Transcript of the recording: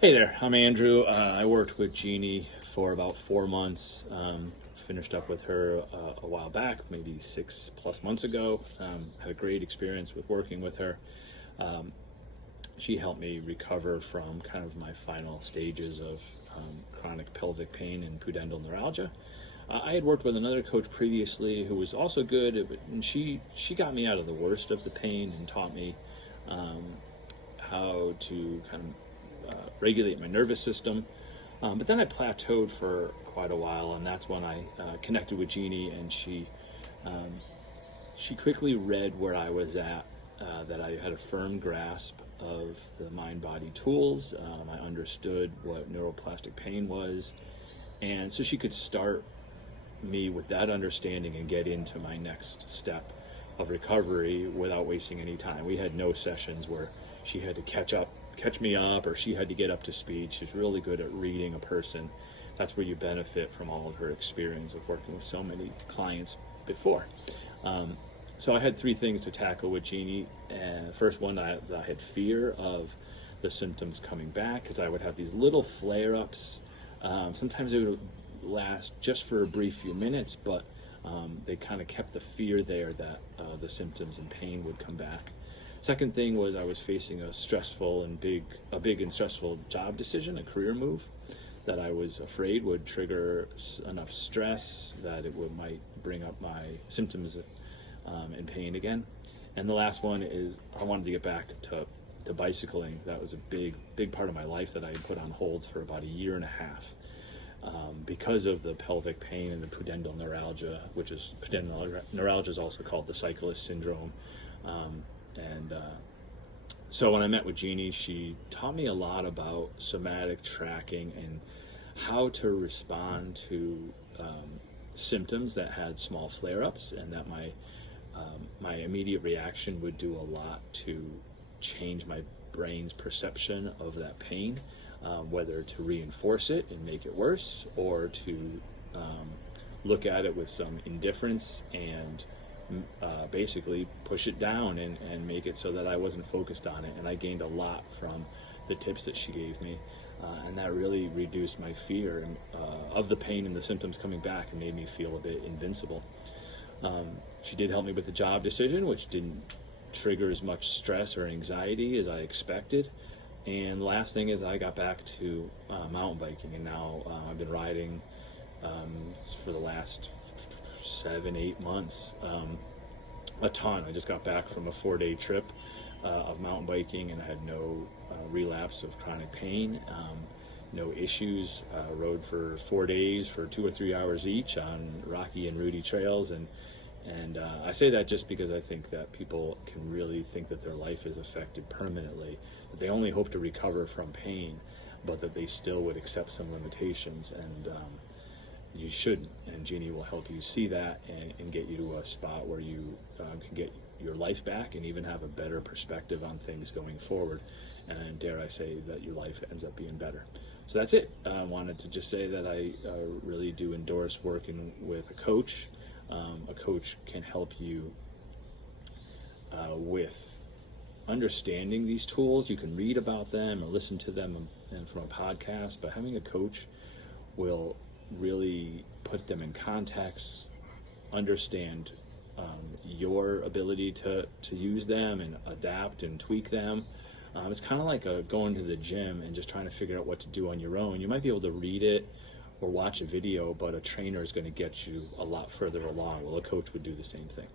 Hey there, I'm Andrew. I worked with Jeannie for about 4 months. Finished up with her a while back, maybe 6+ months ago. Had a great experience with working with her. She helped me recover from kind of my final stages of chronic pelvic pain and pudendal neuralgia. I had worked with another coach previously who was also good, and she got me out of the worst of the pain and taught me how to kind of regulate my nervous system. But then I plateaued for quite a while, and that's when I connected with Jeannie, and she quickly read where I was at, that I had a firm grasp of the mind-body tools. I understood what neuroplastic pain was, and so she could start me with that understanding and get into my next step of recovery without wasting any time. We had no sessions where she had to catch me up, or she had to get up to speed. She's really good at reading a person. That's where you benefit from all of her experience of working with so many clients before. So I had three things to tackle with Jeannie. And the first one, I had fear of the symptoms coming back, because I would have these little flare-ups. Sometimes it would last just for a brief few minutes, but they kind of kept the fear there that the symptoms and pain would come back. Second thing was I was facing a big and stressful job decision, a career move that I was afraid would trigger enough stress that might bring up my symptoms and pain again. And the last one is I wanted to get back to bicycling. That was a big part of my life that I had put on hold for about a year and a half. Because of the pelvic pain and the pudendal neuralgia, pudendal neuralgia is also called the cyclist syndrome. So when I met with Jeannie, she taught me a lot about somatic tracking and how to respond to symptoms that had small flare-ups, and that my immediate reaction would do a lot to change my brain's perception of that pain, whether to reinforce it and make it worse, or to look at it with some indifference and basically push it down and make it so that I wasn't focused on it. And I gained a lot from the tips that she gave me, and that really reduced my fear of the pain and the symptoms coming back, and made me feel a bit invincible. She did help me with the job decision, which didn't trigger as much stress or anxiety as I expected. And the last thing is I got back to mountain biking, and now I've been riding for the last 7-8 months, a ton. I just got back from a 4-day trip of mountain biking, and I had no relapse of chronic pain, no issues. Rode for 4 days for 2 or 3 hours each on rocky and rooty trails, and I say that just because I think that people can really think that their life is affected permanently, that they only hope to recover from pain, but that they still would accept some limitations, and you shouldn't. And Jeannie will help you see that and get you to a spot where you can get your life back and even have a better perspective on things going forward. And dare I say that your life ends up being better. So that's it. I wanted to just say that I really do endorse working with a coach. A coach can help you with understanding these tools. You can read about them or listen to them from a podcast, but having a coach will really put them in context, understand your ability to use them and adapt and tweak them. It's kind of like going to the gym and just trying to figure out what to do on your own. You might be able to read it or watch a video, but a trainer is going to get you a lot further along. Well, a coach would do the same thing.